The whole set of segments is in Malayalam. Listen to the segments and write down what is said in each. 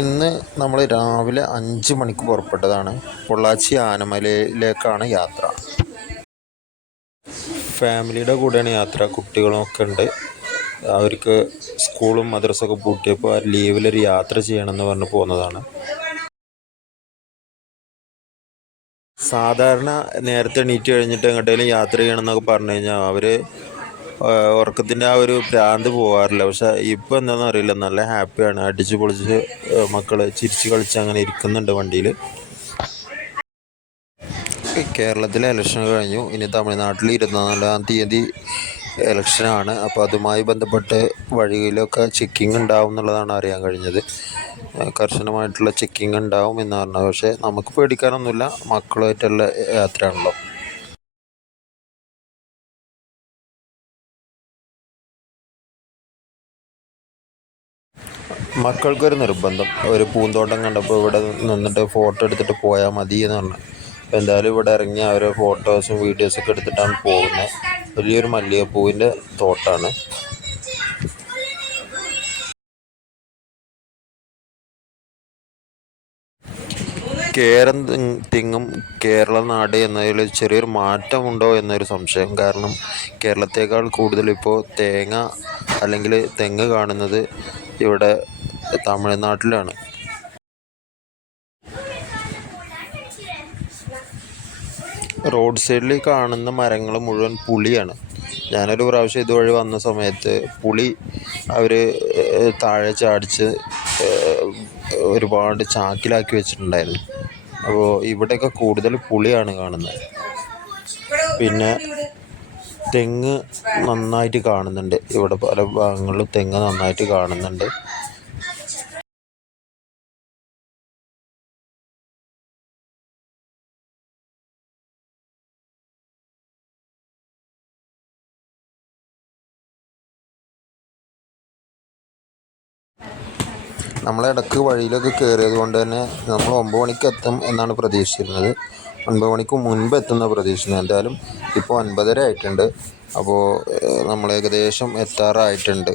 ഇന്ന് നമ്മൾ രാവിലെ 5 മണിക്ക് പുറപ്പെട്ടതാണ്. പൊള്ളാച്ചി ആനമലയിലേക്കാണ് യാത്ര. ഫാമിലിയുടെ കൂടെയാണ് യാത്ര. കുട്ടികളൊക്കെ ഉണ്ട്. അവർക്ക് സ്കൂളും മദ്രസൊക്കെ പൂട്ടിയപ്പോൾ ലീവിലൊരു യാത്ര ചെയ്യണമെന്ന് പറഞ്ഞ് പോകുന്നതാണ്. സാധാരണ നേരത്തെ എണീറ്റ് കഴിഞ്ഞിട്ട് എങ്ങോട്ടേലും യാത്ര ചെയ്യണമെന്നൊക്കെ പറഞ്ഞു കഴിഞ്ഞാൽ അവർ ഉറക്കത്തിൻ്റെ ആ ഒരു ഭ്രാന്ത് പോകാറില്ല. പക്ഷെ ഇപ്പോൾ എന്താണെന്ന് അറിയില്ല, നല്ല ഹാപ്പിയാണ്. അടിച്ച് പൊളിച്ച് മക്കൾ ചിരിച്ച് കളിച്ച് അങ്ങനെ ഇരിക്കുന്നുണ്ട് വണ്ടിയിൽ. കേരളത്തിലെ ഇലക്ഷൻ കഴിഞ്ഞു. ഇനി തമിഴ്നാട്ടിൽ 24-ാം തീയതി ഇലക്ഷനാണ്. അപ്പോൾ അതുമായി ബന്ധപ്പെട്ട് വഴിയിലൊക്കെ ചെക്കിങ് ഉണ്ടാവും എന്നുള്ളതാണ് അറിയാൻ കഴിഞ്ഞത്. കർശനമായിട്ടുള്ള ചെക്കിങ് ഉണ്ടാവും എന്ന് പറഞ്ഞത്. പക്ഷേ നമുക്ക് പേടിക്കാനൊന്നുമില്ല, മക്കളുമായിട്ടുള്ള യാത്രയാണല്ലോ. മക്കൾക്കൊരു നിർബന്ധം, ഒരു പൂന്തോട്ടം കണ്ടപ്പോൾ ഇവിടെ നിന്നിട്ട് ഫോട്ടോ എടുത്തിട്ട് പോയാൽ മതി എന്ന് പറഞ്ഞു. അപ്പോൾ എന്തായാലും ഇവിടെ ഇറങ്ങി അവരെ ഫോട്ടോസും വീഡിയോസൊക്കെ എടുത്തിട്ടാണ് പോകുന്നത്. വലിയൊരു മല്ലികപ്പൂവിൻ്റെ തോട്ടമാണ്. കേരം തിങ്ങും കേരള നാട് എന്നതിൽ ചെറിയൊരു മാറ്റമുണ്ടോ എന്നൊരു സംശയം. കാരണം കേരളത്തേക്കാൾ കൂടുതൽ ഇപ്പോൾ തേങ്ങ അല്ലെങ്കിൽ തെങ്ങ് കാണുന്നത് ഇവിടെ തമിഴ്നാട്ടിലാണ്. റോഡ് സൈഡിൽ കാണുന്ന മരങ്ങൾ മുഴുവൻ പുളിയാണ്. ഞാനൊരു പ്രാവശ്യം ഇതുവഴി വന്ന സമയത്ത് പുളി അവർ താഴെ ചാടിച്ച് ഒരുപാട് ചാക്കിലാക്കി വെച്ചിട്ടുണ്ടായിരുന്നു. അപ്പോൾ ഇവിടെയൊക്കെ കൂടുതൽ പുളിയാണ് കാണുന്നത്. പിന്നെ തെങ്ങ് നന്നായിട്ട് കാണുന്നുണ്ട്. ഇവിടെ പല ഭാഗങ്ങളിലും തെങ്ങ് നന്നായിട്ട് കാണുന്നുണ്ട്. നമ്മളിടക്ക് വഴിയിലൊക്കെ കയറിയത് കൊണ്ട് തന്നെ നമ്മൾ 9 മണിക്ക് എത്തും എന്നാണ് പ്രതീക്ഷിച്ചിരുന്നത്. 9 മണിക്ക് മുൻപ് എത്തുന്ന പ്രതീക്ഷിക്കുന്നത്. എന്തായാലും ഇപ്പോൾ 9:30 ആയിട്ടുണ്ട്. അപ്പോൾ നമ്മൾ ഏകദേശം എത്താറായിട്ടുണ്ട്.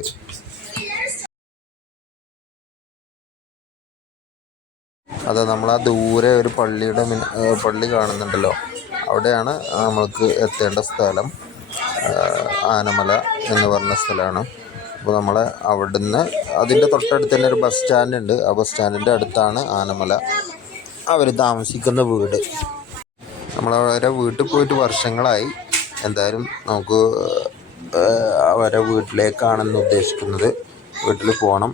അതെ, നമ്മളാ ദൂരെ ഒരു പള്ളി കാണുന്നുണ്ടല്ലോ, അവിടെയാണ് നമ്മൾക്ക് എത്തേണ്ട സ്ഥലം. ആനമല എന്ന് പറഞ്ഞ സ്ഥലമാണ്. അപ്പോൾ നമ്മൾ അവിടുന്ന് അതിൻ്റെ തൊട്ടടുത്ത് തന്നെ ഒരു ബസ് സ്റ്റാൻഡ് ഉണ്ട്. ആ ബസ് സ്റ്റാൻഡിൻ്റെ അടുത്താണ് ആനമല, അവർ താമസിക്കുന്ന വീട്. നമ്മളവരെ വീട്ടിൽ പോയിട്ട് വർഷങ്ങളായി. എന്തായാലും നമുക്ക് അവരെ വീട്ടിലേക്കാണെന്ന് ഉദ്ദേശിക്കുന്നത്. വീട്ടിൽ പോകണം.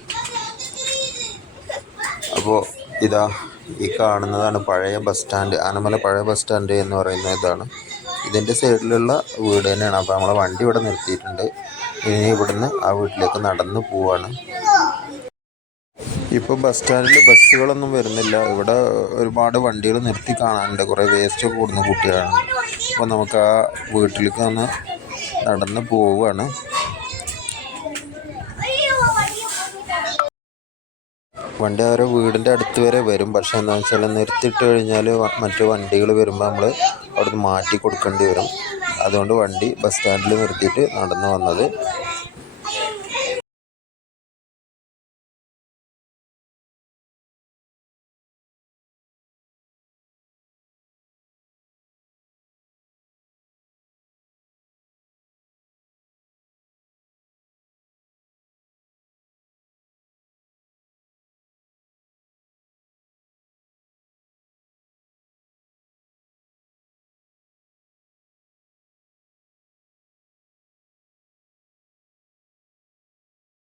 അപ്പോൾ ഇതാ ഈ കാണുന്നതാണ് പഴയ ബസ് സ്റ്റാൻഡ്. ആനമല പഴയ ബസ് സ്റ്റാൻഡ് എന്ന് പറയുന്ന ഇതാണ്. ഇതിൻ്റെ സൈഡിലുള്ള വീട് തന്നെയാണ്. അപ്പോൾ നമ്മളെ വണ്ടി ഇവിടെ നിർത്തിയിട്ടുണ്ട്. ഇനി ഇവിടുന്ന് ആ വീട്ടിലേക്ക് നടന്ന് പോവാണ്. ഇപ്പോൾ ബസ് സ്റ്റാൻഡിൽ ബസ്സുകളൊന്നും വരുന്നില്ല. ഇവിടെ ഒരുപാട് വണ്ടികൾ നിർത്തി കാണാനുണ്ട്. കുറേ വേസ്റ്റ് കൂടുന്ന കുട്ടികളാണ്. അപ്പോൾ നമുക്ക് ആ വീട്ടിലേക്ക് ഒന്ന് നടന്ന് പോവുകയാണ്. വണ്ടി അവരെ വീടിൻ്റെ അടുത്ത് വരെ വരും. പക്ഷേ എന്താണെന്ന് വെച്ചാൽ നിർത്തിയിട്ട് കഴിഞ്ഞാൽ മറ്റു വണ്ടികൾ വരുമ്പോൾ നമ്മൾ അവിടുന്ന് മാറ്റി കൊടുക്കേണ്ടി വരും. അതുകൊണ്ട് വണ്ടി ബസ് സ്റ്റാൻഡിൽ നിർത്തിയിട്ട് നടന്നു വന്നത്.